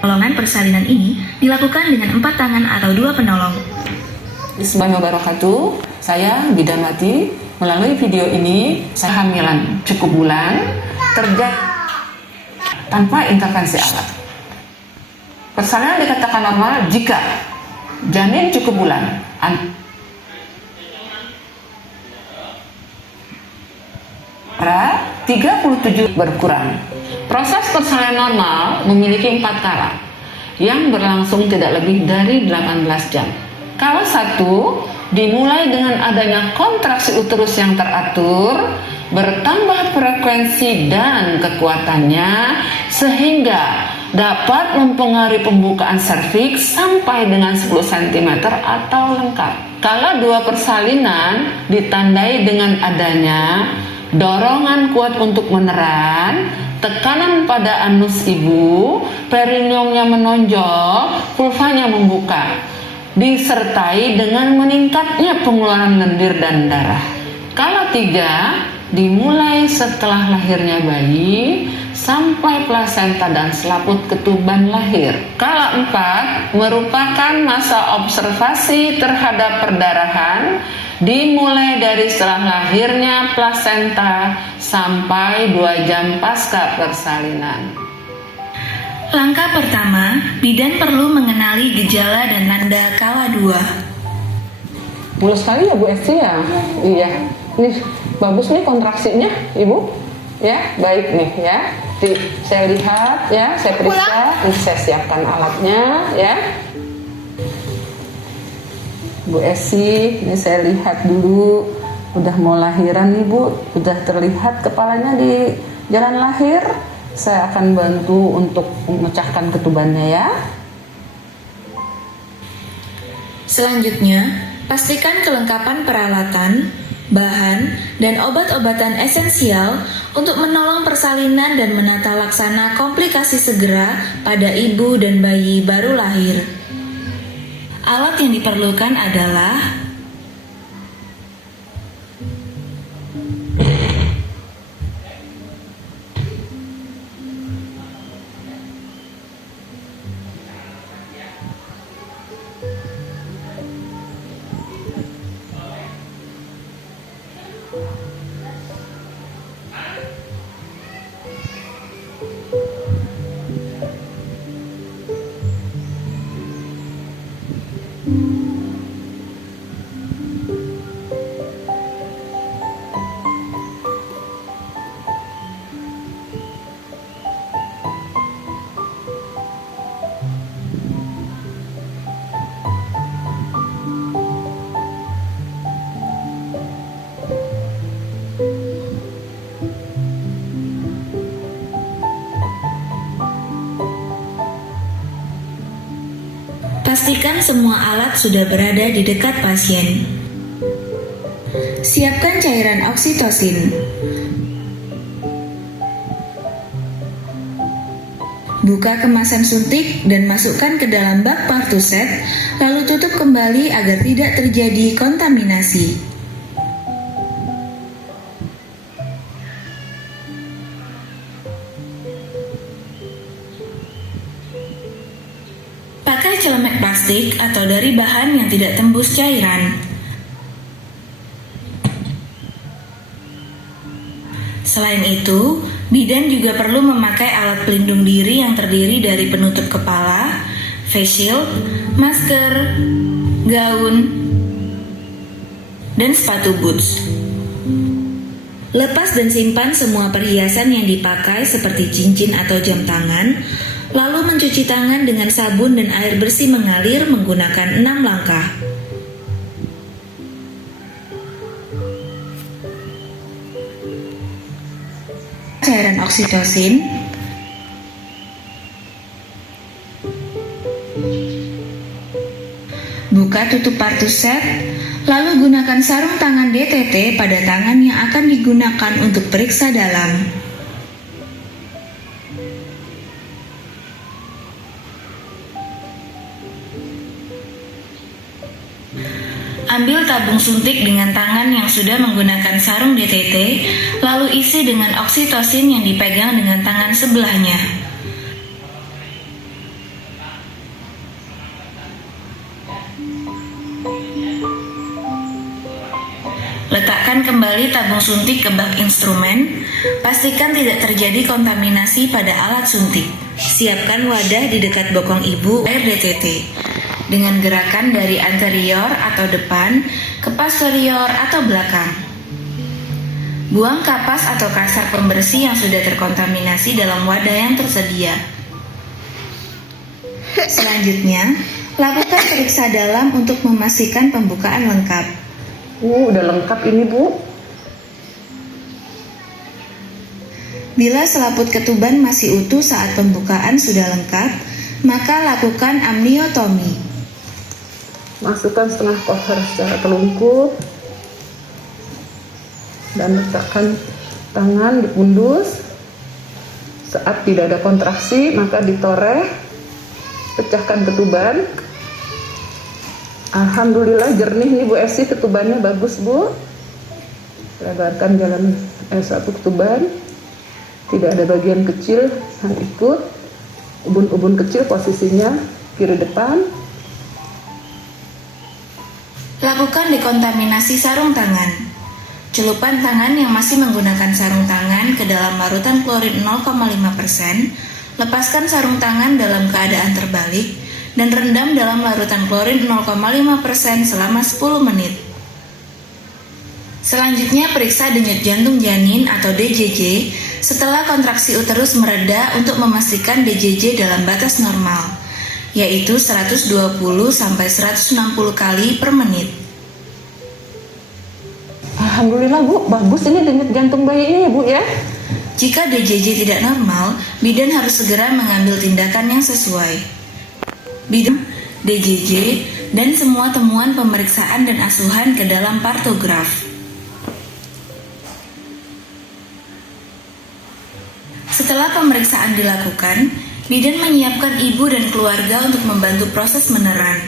Pertolongan persalinan ini dilakukan dengan 4 tangan atau 2 penolong. Bismillahirrahmanirrahim wabarakatuh. Saya Bidan Mati. Melalui video ini, saya hamilan cukup bulan tanpa intervensi alat. Persalinan dikatakan normal jika janin cukup bulan antara 37 berkurang. Proses persalinan normal memiliki 4 kala yang berlangsung tidak lebih dari 18 jam. Kala 1 dimulai dengan adanya kontraksi uterus yang teratur, bertambah frekuensi dan kekuatannya sehingga dapat mempengaruhi pembukaan serviks sampai dengan 10 cm atau lengkap. Kala 2 persalinan ditandai dengan adanya dorongan kuat untuk meneran, tekanan pada anus ibu, perineumnya menonjol, vulvanya membuka, disertai dengan meningkatnya pengeluaran lendir dan darah. Kala 3 dimulai setelah lahirnya bayi sampai plasenta dan selaput ketuban lahir. Kala 4 merupakan masa observasi terhadap perdarahan dimulai dari setelah lahirnya plasenta sampai 2 jam pasca persalinan. Langkah pertama, bidan perlu mengenali gejala dan tanda kala 2. Mulus sekali ya Bu Esti ya? Iya. Ini bagus nih kontraksinya Ibu. Ya, baik nih ya. Saya lihat ya, saya periksa, saya siapkan alatnya ya. Bu Esi, ini saya lihat dulu, udah mau lahiran nih Bu, udah terlihat kepalanya di jalan lahir. Saya akan bantu untuk memecahkan ketubannya ya. Selanjutnya, pastikan kelengkapan peralatan, bahan, dan obat-obatan esensial untuk menolong persalinan dan menata laksana komplikasi segera pada ibu dan bayi baru lahir. Alat yang diperlukan adalah pastikan semua alat sudah berada di dekat pasien. Siapkan cairan oksitosin. Buka kemasan suntik dan masukkan ke dalam bak partuset, lalu tutup kembali agar tidak terjadi kontaminasi. Pakai celemek plastik atau dari bahan yang tidak tembus cairan. Selain itu, bidan juga perlu memakai alat pelindung diri yang terdiri dari penutup kepala, face shield, masker, gaun, dan sepatu boots. Lepas dan simpan semua perhiasan yang dipakai seperti cincin atau jam tangan, lalu mencuci tangan dengan sabun dan air bersih mengalir menggunakan 6 langkah. Cairan oksitosin, buka tutup partuset, lalu gunakan sarung tangan DTT pada tangan yang akan digunakan untuk periksa dalam. Ambil tabung suntik dengan tangan yang sudah menggunakan sarung DTT, lalu isi dengan oksitosin yang dipegang dengan tangan sebelahnya. Letakkan kembali tabung suntik ke bak instrumen. Pastikan tidak terjadi kontaminasi pada alat suntik. Siapkan wadah di dekat bokong ibu air DTT dengan gerakan dari anterior atau depan ke posterior atau belakang. Buang kapas atau kasar pembersih yang sudah terkontaminasi dalam wadah yang tersedia. Selanjutnya, lakukan periksa dalam untuk memastikan pembukaan lengkap. Udah lengkap ini, Bu. Bila selaput ketuban masih utuh saat pembukaan sudah lengkap, maka lakukan amniotomi. Masukkan setengah koper secara telungkup dan letakkan tangan di pundus. Saat tidak ada kontraksi, maka ditoreh, pecahkan ketuban. Alhamdulillah jernih nih Bu Esi, ketubannya bagus Bu. Lebarkan jalan satu ketuban, tidak ada bagian kecil yang ikut. Ubun-ubun kecil posisinya kiri depan. Lakukan dekontaminasi sarung tangan. Celupkan tangan yang masih menggunakan sarung tangan ke dalam larutan klorin 0,5%, lepaskan sarung tangan dalam keadaan terbalik, dan rendam dalam larutan klorin 0,5% selama 10 menit. Selanjutnya periksa denyut jantung janin atau DJJ setelah kontraksi uterus mereda untuk memastikan DJJ dalam batas normal, yaitu 120-160 kali per menit. Alhamdulillah Bu, bagus ini denyut jantung bayinya ya Bu ya. Jika DJJ tidak normal, bidan harus segera mengambil tindakan yang sesuai. Bidan, DJJ, dan semua temuan pemeriksaan dan asuhan ke dalam partograf. Setelah pemeriksaan dilakukan, bidan menyiapkan ibu dan keluarga untuk membantu proses meneran.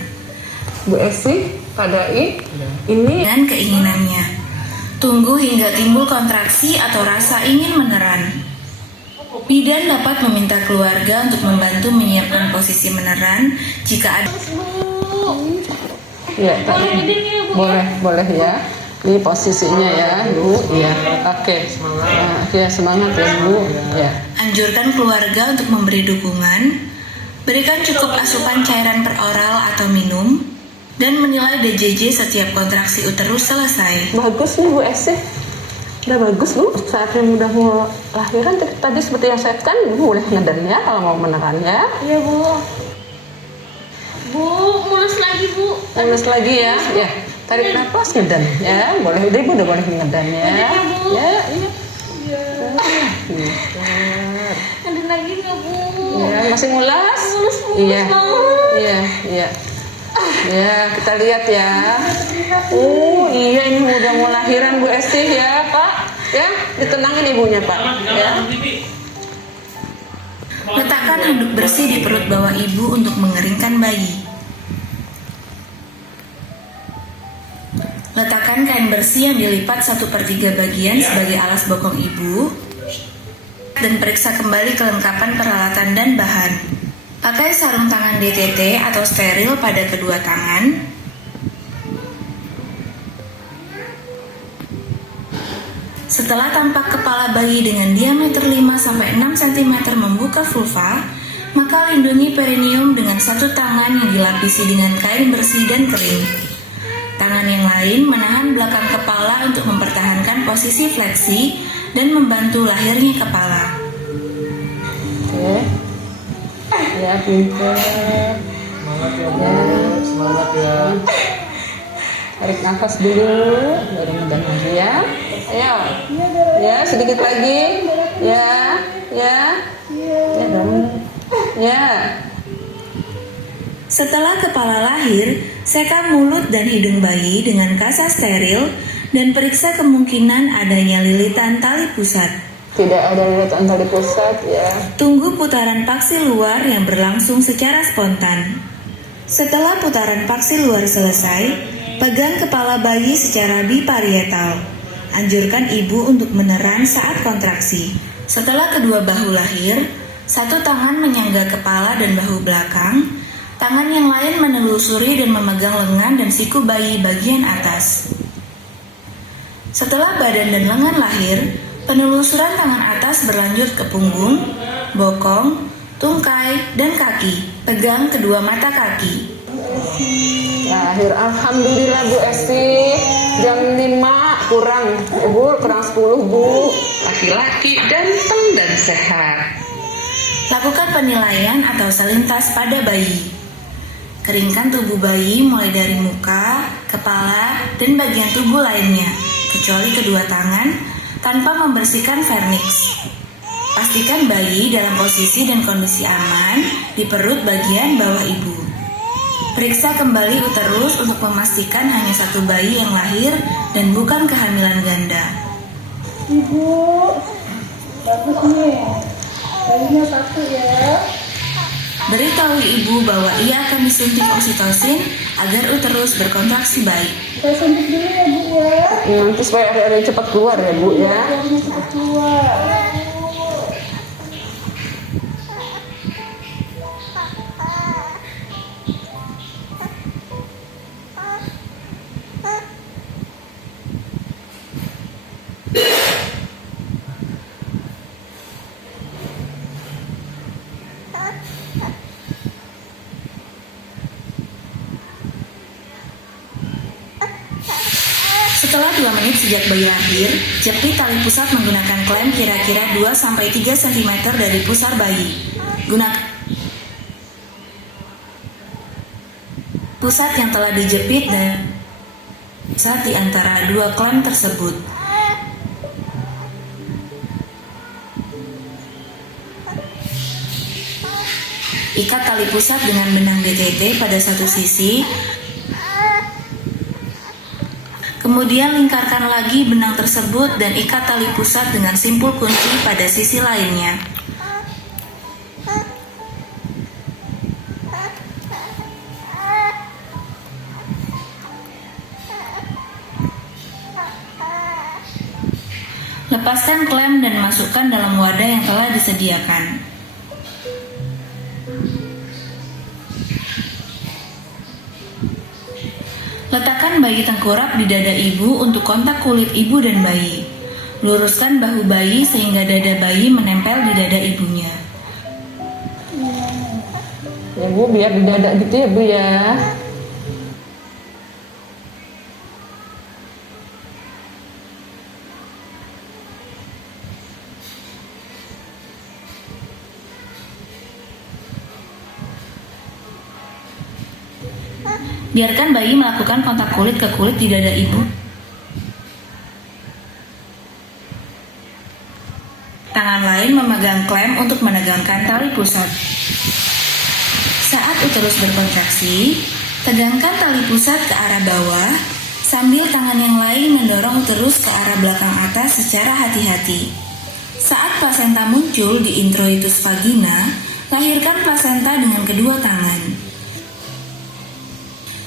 Bu Esi, padai ini Dan keinginannya. Tunggu hingga timbul kontraksi atau rasa ingin meneran. Bidan dapat meminta keluarga untuk membantu menyiapkan posisi meneran jika ada. ya, boleh ya. Ini posisinya ya Bu. Ya, oke. Ya, semangat ya Bu. Ya. Anjurkan keluarga untuk memberi dukungan. Berikan cukup asupan cairan peroral atau minum, dan menilai DJJ setiap kontraksi uterus selesai. Bagus nih Bu Esi. Udah bagus Bu. Saatnya udah mau lahiran. Tadi seperti yang saya kan Bu boleh ngeden ya kalau mau meneran ya. Iya Bu. Bu, mulus lagi Bu. Mulus lagi ya. Ya. Tarik nafas ngeden ya. Boleh deh Bu, udah boleh ngeden ya. Ngeden ya, Bu. Ya, iya. Pintar. Ngeden lagi nggak Bu? Ya, masih mulas? Mulus Iya. banget. Iya. Ya, kita lihat ya. Iya ini udah mau lahiran Bu Esti ya, Pak. Ya, ditenangin ibunya, Pak. Ya. Letakkan handuk bersih di perut bawah ibu untuk mengeringkan bayi. Letakkan kain bersih yang dilipat 1/3 bagian sebagai alas bokong ibu, dan periksa kembali kelengkapan peralatan dan bahan. Pakai sarung tangan DTT atau steril pada kedua tangan. Setelah tampak kepala bayi dengan diameter 5-6 cm membuka vulva, maka lindungi perineum dengan satu tangan yang dilapisi dengan kain bersih dan kering. Tangan yang lain menahan belakang kepala untuk mempertahankan posisi fleksi dan membantu lahirnya kepala. Oke. Ya, pintar. Semangat ya. Tarik nafas dulu, baru ngeden lagi ya. Ayo. Ya, sedikit lagi. Ya. Ya dong. Ya. Setelah kepala lahir, seka mulut dan hidung bayi dengan kasa steril dan periksa kemungkinan adanya lilitan tali pusat. Tidak ada lilitan tali pusat ya. Tunggu putaran paksi luar yang berlangsung secara spontan. Setelah putaran paksi luar selesai, Pegang kepala bayi secara biparietal. Anjurkan ibu untuk meneran saat kontraksi. Setelah kedua bahu lahir, satu tangan menyangga kepala dan bahu belakang, tangan yang lain menelusuri dan memegang lengan dan siku bayi bagian atas. Setelah badan dan lengan lahir, penelusuran tangan atas berlanjut ke punggung, bokong, tungkai, dan kaki. Pegang kedua mata kaki. Lahir alhamdulillah Bu Esti. Jam 5 kurang 10 Bu. Laki-laki ganteng dan sehat. Lakukan penilaian atau selintas pada bayi. Keringkan tubuh bayi mulai dari muka, kepala, dan bagian tubuh lainnya, kecuali kedua tangan, tanpa membersihkan vernix. Pastikan bayi dalam posisi dan kondisi aman di perut bagian bawah ibu. Periksa kembali uterus untuk memastikan hanya satu bayi yang lahir dan bukan kehamilan ganda. Ibu, bagus nih. Bayinya satu ya. Beritahu ibu bahwa ia akan disuntik oksitosin agar uterus berkontraksi baik. Saya suntik dulu ya Bu ya. Nanti supaya ada cepat keluar ya Bu ya. Bayinya cepat keluar. Setelah 2 menit sejak bayi lahir, jepit tali pusat menggunakan klem kira-kira 2-3 cm dari pusar bayi. Gunakan pusat yang telah dijepit dan pusat di antara dua klem tersebut. Ikat tali pusat dengan benang DTT pada satu sisi. Kemudian lingkarkan lagi benang tersebut dan ikat tali pusat dengan simpul kunci pada sisi lainnya. Lepaskan klem dan masukkan dalam wadah yang telah disediakan. Letakkan bayi tengkurap di dada ibu untuk kontak kulit ibu dan bayi. Luruskan bahu bayi sehingga dada bayi menempel di dada ibunya. Ya Bu, biar di dada gitu ya Bu ya. Biarkan bayi melakukan kontak kulit ke kulit di dada ibu. Tangan lain memegang klem untuk menegangkan tali pusat. Saat uterus berkontraksi, tegangkan tali pusat ke arah bawah, sambil tangan yang lain mendorong uterus ke arah belakang atas secara hati-hati. Saat plasenta muncul di introitus vagina, lahirkan plasenta dengan kedua tangan.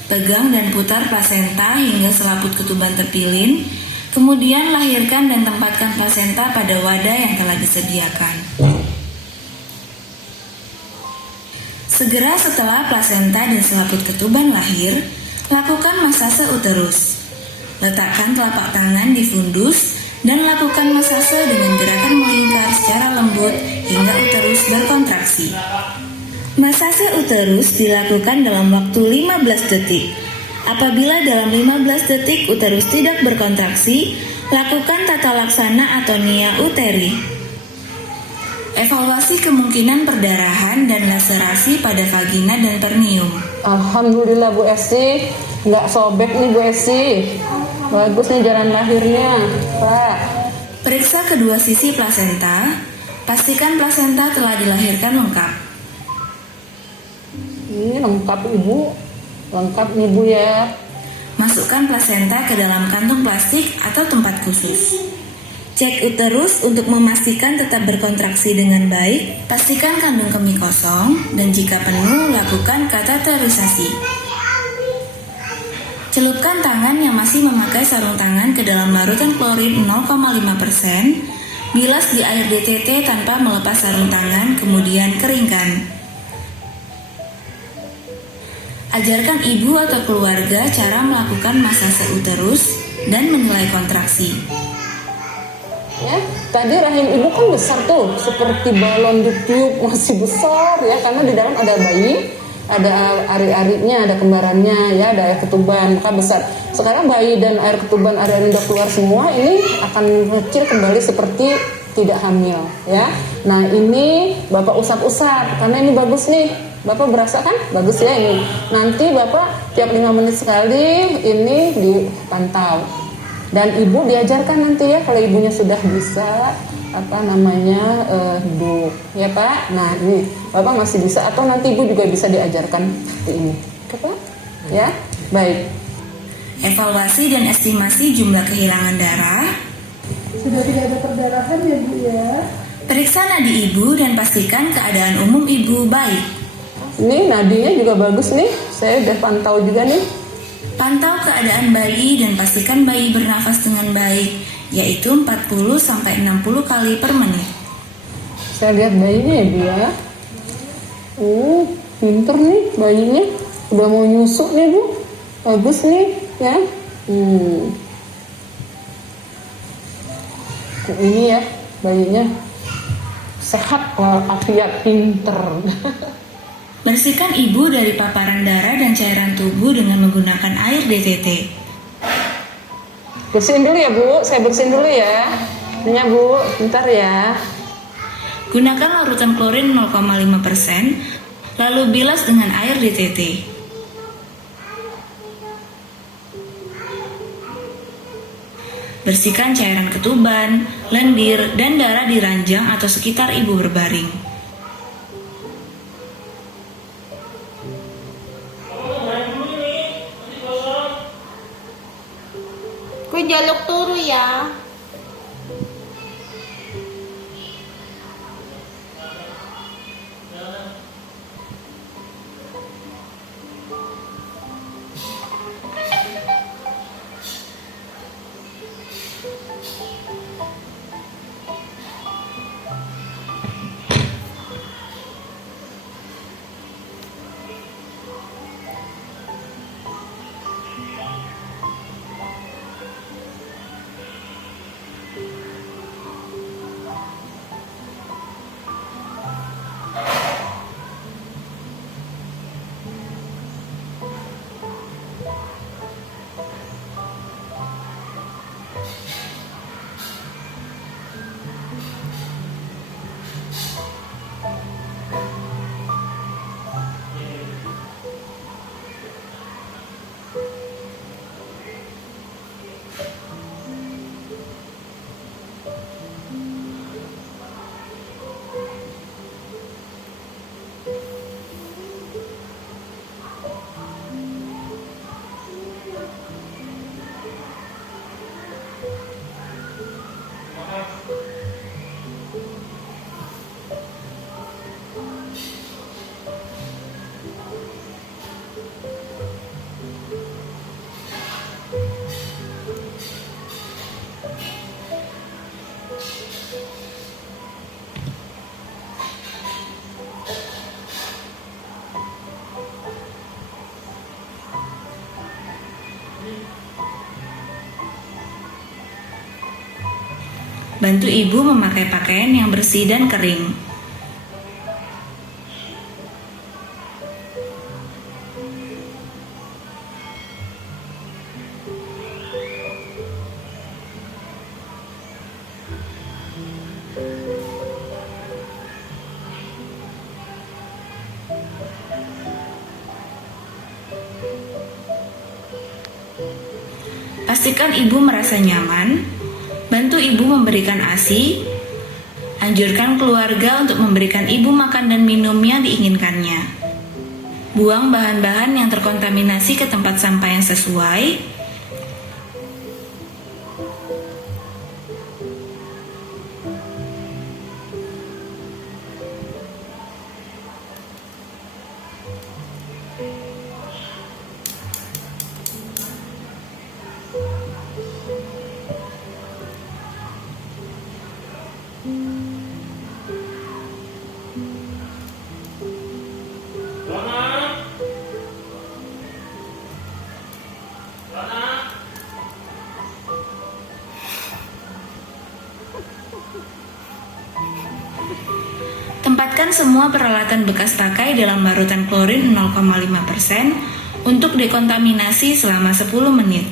Pegang dan putar plasenta hingga selaput ketuban terpilin, kemudian lahirkan dan tempatkan plasenta pada wadah yang telah disediakan. Segera setelah plasenta dan selaput ketuban lahir, lakukan masase uterus. Letakkan telapak tangan di fundus dan lakukan masase dengan gerakan melingkar secara lembut hingga uterus berkontraksi. Masase uterus dilakukan dalam waktu 15 detik. Apabila dalam 15 detik uterus tidak berkontraksi, lakukan tata laksana atau nia uteri. Evaluasi kemungkinan perdarahan dan laserasi pada vagina dan perineum. Alhamdulillah Bu Esti, nggak sobek nih Bu Esti. Bagus nih jalan lahirnya, Pak. Periksa kedua sisi plasenta. Pastikan plasenta telah dilahirkan lengkap. Ini lengkap Ibu, lengkap nih Bu ya. Masukkan plasenta ke dalam kantung plastik atau tempat khusus. Cek uterus untuk memastikan tetap berkontraksi dengan baik. Pastikan kandung kemih kosong dan jika penuh lakukan kateterisasi. Celupkan tangan yang masih memakai sarung tangan ke dalam larutan klorin 0,5%, bilas di air DTT tanpa melepas sarung tangan, kemudian keringkan. Ajarkan ibu atau keluarga cara melakukan masase uterus dan menilai kontraksi. Ya, tadi rahim ibu kan besar tuh, seperti balon ditiup, masih besar ya, karena di dalam ada bayi, ada ari-arinya, ada kembarannya, ya, ada air ketuban, maka besar. Sekarang bayi dan air ketuban, ari-ari udah keluar semua, ini akan kecil kembali seperti tidak hamil, ya. Nah ini Bapak usap-usap, karena ini bagus nih, Bapak berasa kan? Bagus ya ini. Nanti Bapak tiap 5 menit sekali ini dipantau. Dan ibu diajarkan nanti ya, kalau ibunya sudah bisa duduk ya Pak. Nah ini Bapak masih bisa, atau nanti ibu juga bisa diajarkan seperti ini, oke Pak? Ya, baik. Evaluasi dan estimasi jumlah kehilangan darah. Sudah tidak ada perdarahan ya Bu ya. Periksa nadi ibu dan pastikan keadaan umum ibu baik. Ini nadinya juga bagus nih, saya udah pantau juga nih. Pantau keadaan bayi dan pastikan bayi bernafas dengan baik, yaitu 40-60 kali per menit. Saya lihat bayinya ya Bu ya. Pinter nih bayinya, udah mau nyusuk nih Bu, bagus nih ya. Ini ya bayinya sehat walafiat, pinter. Bersihkan ibu dari paparan darah dan cairan tubuh dengan menggunakan air DTT. Bersihin dulu ya Bu, saya bersihin dulu ya. Ini ya Bu, bentar ya. Gunakan larutan klorin 0,5%, lalu bilas dengan air DTT. Bersihkan cairan ketuban, lendir, dan darah di ranjang atau sekitar ibu berbaring. Kue jaluk turu ya. Bantu ibu memakai pakaian yang bersih dan kering. Pastikan ibu merasa nyaman. Bantu ibu memberikan ASI. Anjurkan keluarga untuk memberikan ibu makan dan minum yang diinginkannya. Buang bahan-bahan yang terkontaminasi ke tempat sampah yang sesuai. Tempatkan semua peralatan bekas pakai dalam larutan klorin 0,5% untuk dekontaminasi selama 10 menit.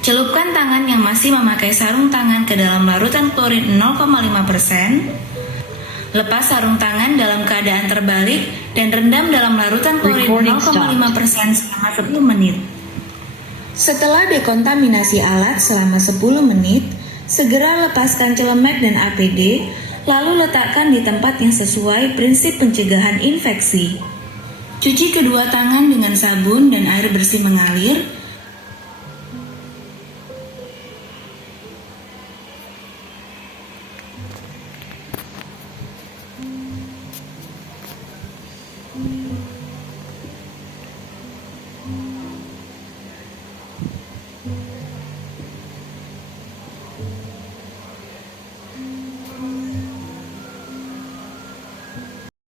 Celupkan tangan yang masih memakai sarung tangan ke dalam larutan klorin 0,5%. Lepas sarung tangan dalam keadaan terbalik dan rendam dalam larutan klorin 0,5% selama 10 menit. Setelah dekontaminasi alat selama 10 menit, segera lepaskan celemek dan APD, lalu letakkan di tempat yang sesuai prinsip pencegahan infeksi. Cuci kedua tangan dengan sabun dan air bersih mengalir,